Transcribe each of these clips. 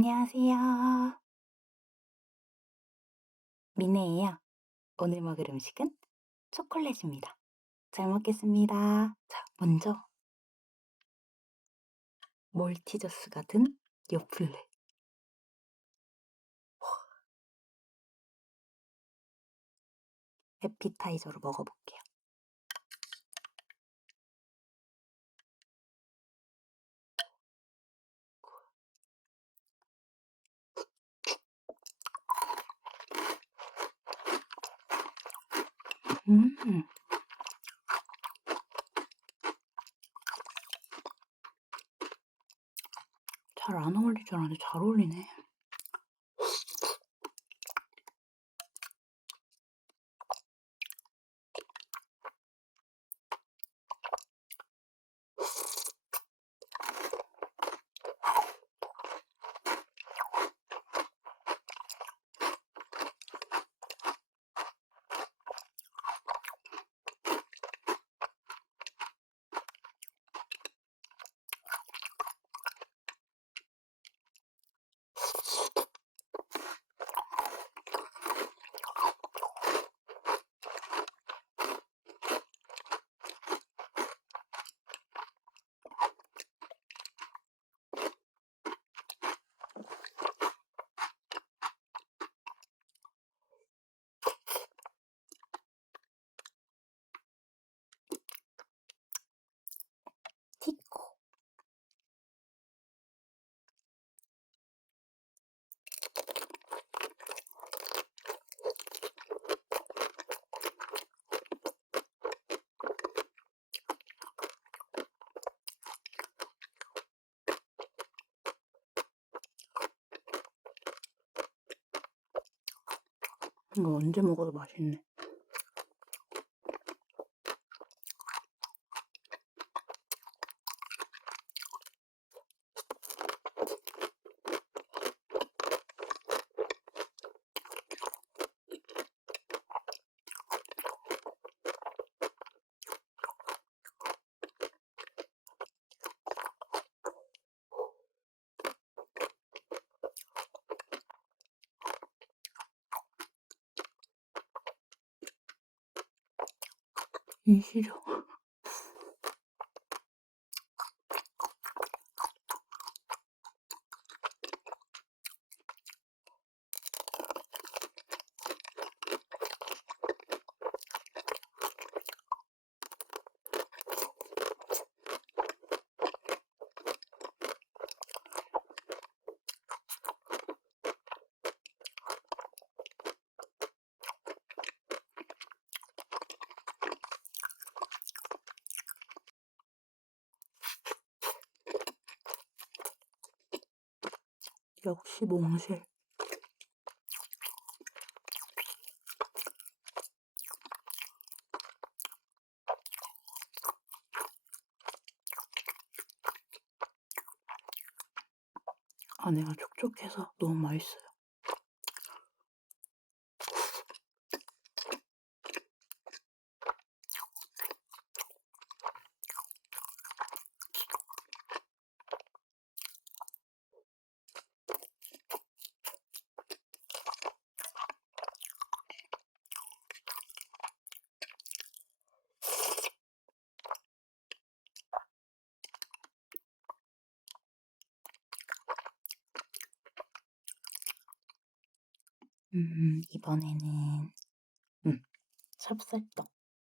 안녕하세요. 미네예요. 오늘 먹을 음식은 초콜릿입니다. 잘 먹겠습니다. 자, 먼저 몰티저스가 든 요플레. 에피타이저로 먹어볼게요. 음. 잘 안 어울릴 줄 알았는데 잘 어울리네. 이거 언제 먹어도 맛있네. 이 싫어. 역시 몽쉘. 안에가 촉촉해서 너무 맛있어요. 음, 이번에는 음, 찹쌀떡.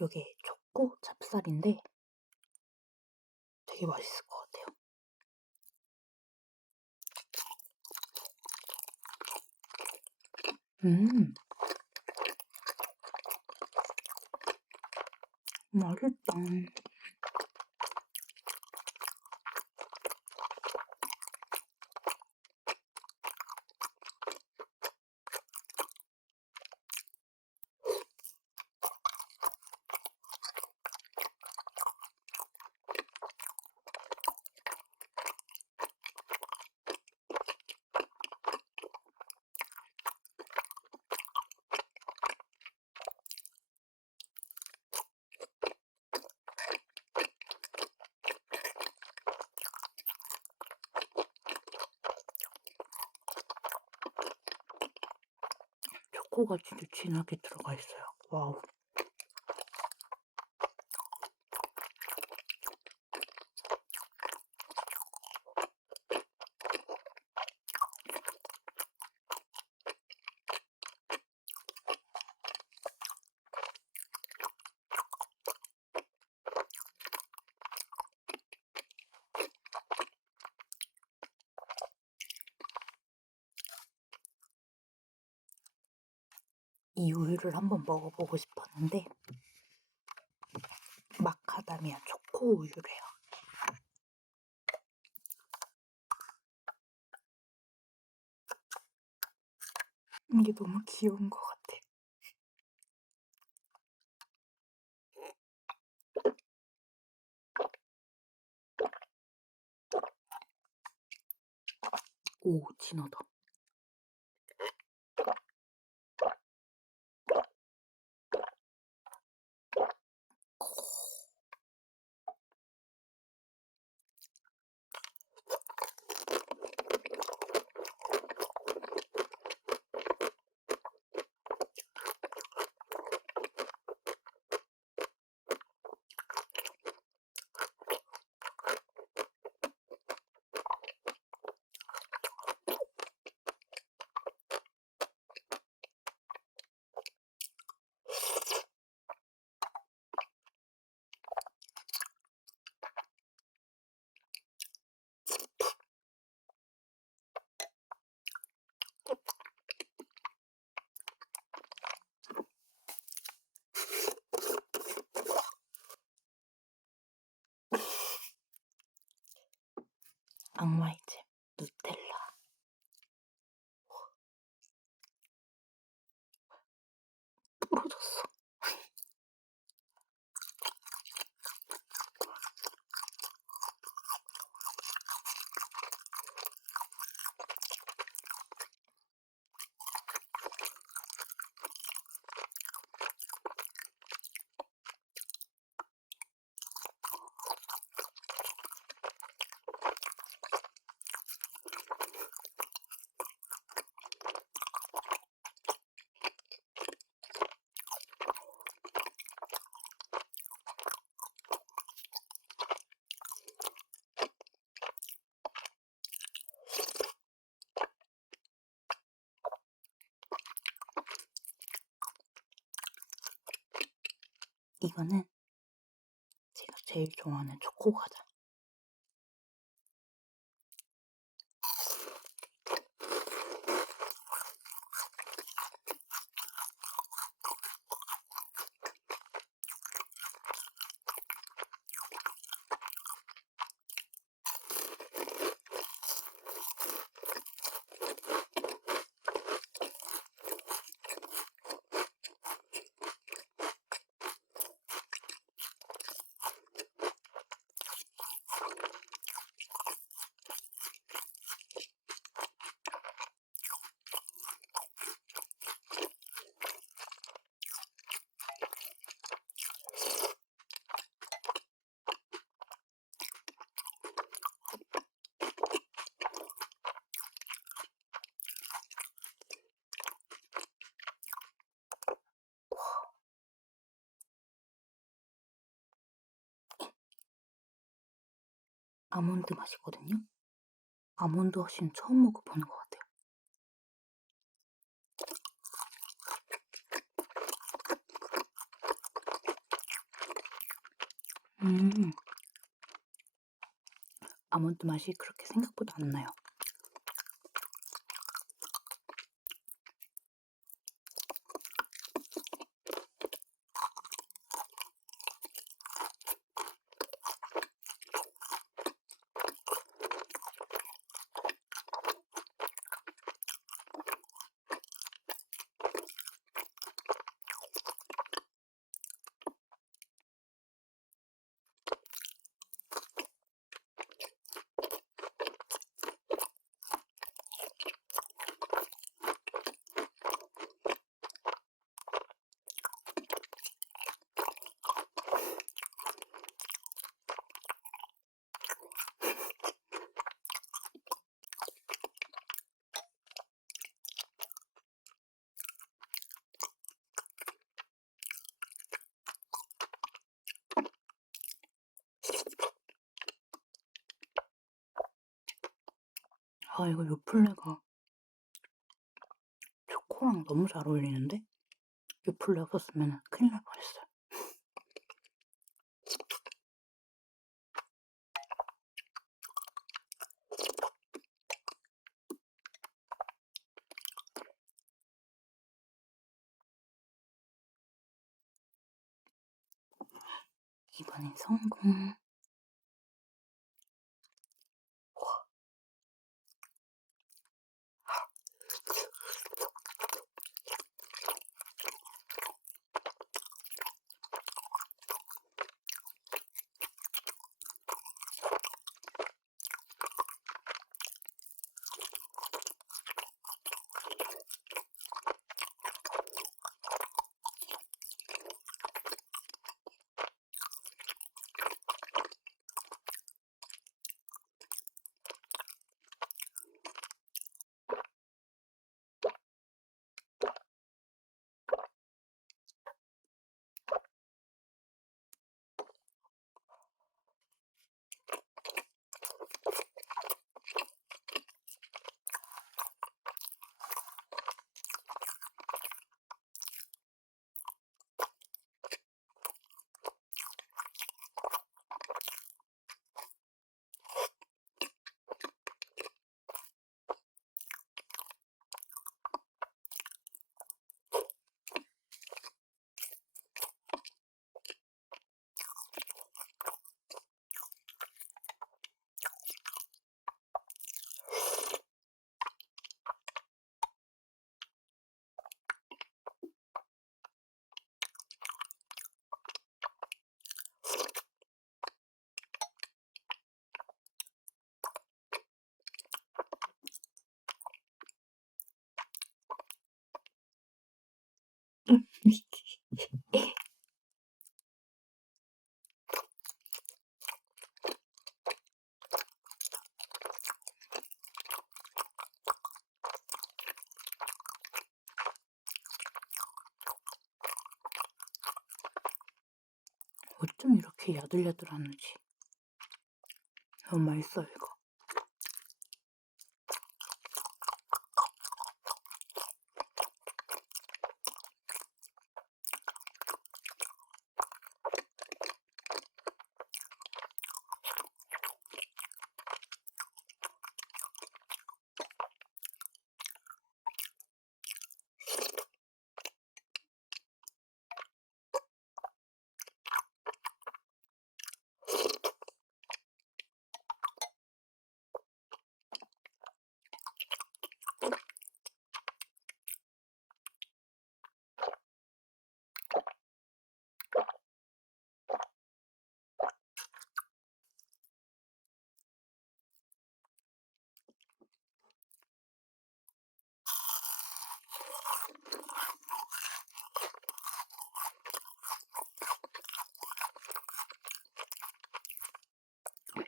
요게 초코 찹쌀인데 되게 맛있을 것 같아요. 음. 맛있다. 코가 진짜 진하게 들어가 있어요. 와우. 이 우유를 한번 먹어보고 싶었는데 마카다미아 초코 우유래요. 이게 너무 귀여운 것 같아. 오, 진하다. 악마 이거는 제가 제일 좋아하는 초코 과자. 아몬드 맛이거든요. 아몬드 맛은 처음 먹어보는 것 같아요. 음, 아몬드 맛이 그렇게 생각보다 안 나요. 아 이거 요플레가 초코랑 너무 잘 어울리는데? 요플레 없었으면 큰일 날 뻔했어요. 이번엔 성공. 어쩜 이렇게 야들야들하는지. 너무 맛있어요, 이거.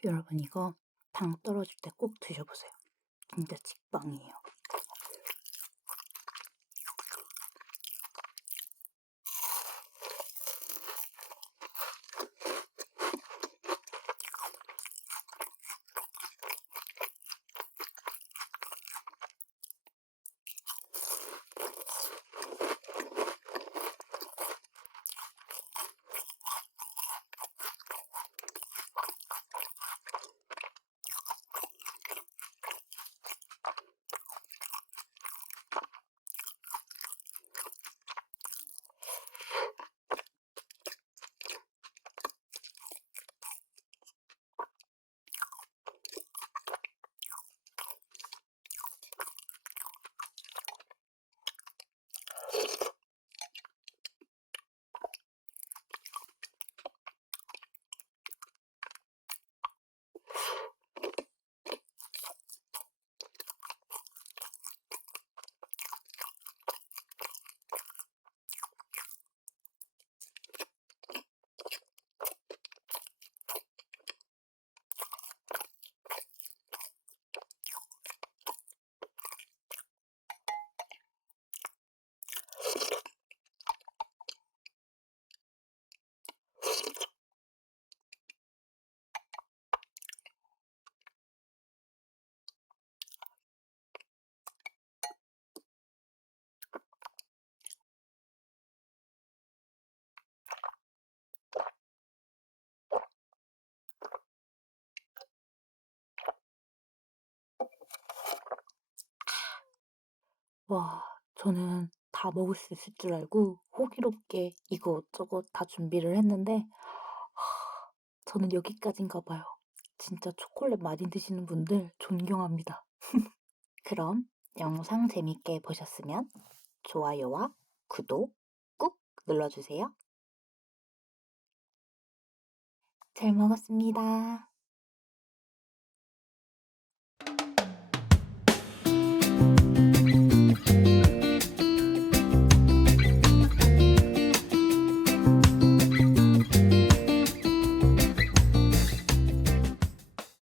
여러분 이거 당 떨어질 때 꼭 드셔보세요. 진짜 직방이에요. 와, 저는 다 먹을 수 있을 줄 알고 호기롭게 이것저것 다 준비를 했는데 저는 여기까지인가 봐요. 진짜 초콜릿 많이 드시는 분들 존경합니다. 그럼 영상 재밌게 보셨으면 좋아요와 구독 꾹 눌러주세요. 잘 먹었습니다.